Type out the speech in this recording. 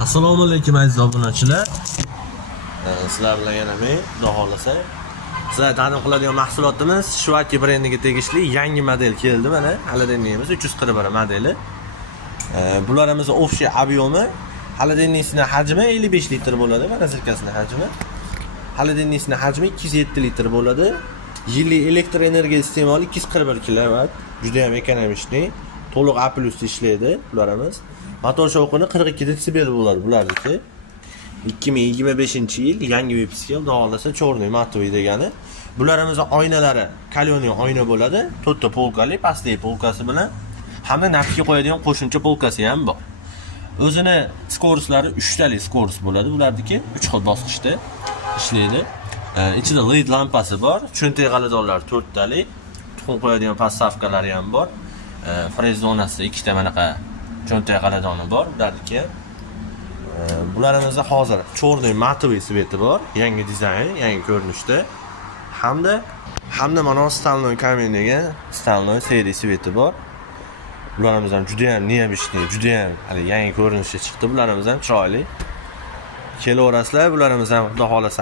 Assalomu alaykum aziz obunachilar. Sizlar bilan yana men, xudo xolasa. Sizlar tanib qiladigan mahsulotimiz Shvaki brendiga tegishli yangi model keldi mana. Холодильникimiz 341 modeli. Bularimiz общий объемi, холодильникning hajmi 55 litr bo'ladi, mana zirkasining hajmi. Холодильникning hajmi 207 litr bo'ladi. Yillik elektr energiya iste'moli 241 kilovat. Juda ham ekonomik, to'liq A+ ishlaydi bularimiz. Motor shovqini 42 desibel bo'ladi bularniki. 2025-yil yangi vipiska, xudo xolasa chorniy matoviy degani. Bularimiz oynalari kalyoniy oyna bo'ladi. 4 ta polkali, pastki polkasi bilan hamda naftga qo'yadigan qo'shimcha polkasi ham bor. O'zini skoruslari 3 talik skorus bo'ladi. Bularniki 3 xil bosqichda ishlaydi. Ichida LED lampasi bor, cho'ntak g'aladonlari 4 talik, tuxum qo'yadigan podstavkalari ham bor. Frez zonasida 2 ta manaqa cho'ntak g'aladoni bor bularniki. Bularımızda hozir chorniy matoviy sveti bor, yangi dizayn, yangi ko'rinishda. Hamda mana stalnoy kamin degan stalnoy seriya sveti bor. Bularimiz ham juda ham neobishniy, juda ham hali yangi ko'rinishda chiqdi. Bularimiz ham chiroyli. Kelaverasizlar, bularimiz ham xudo xolasa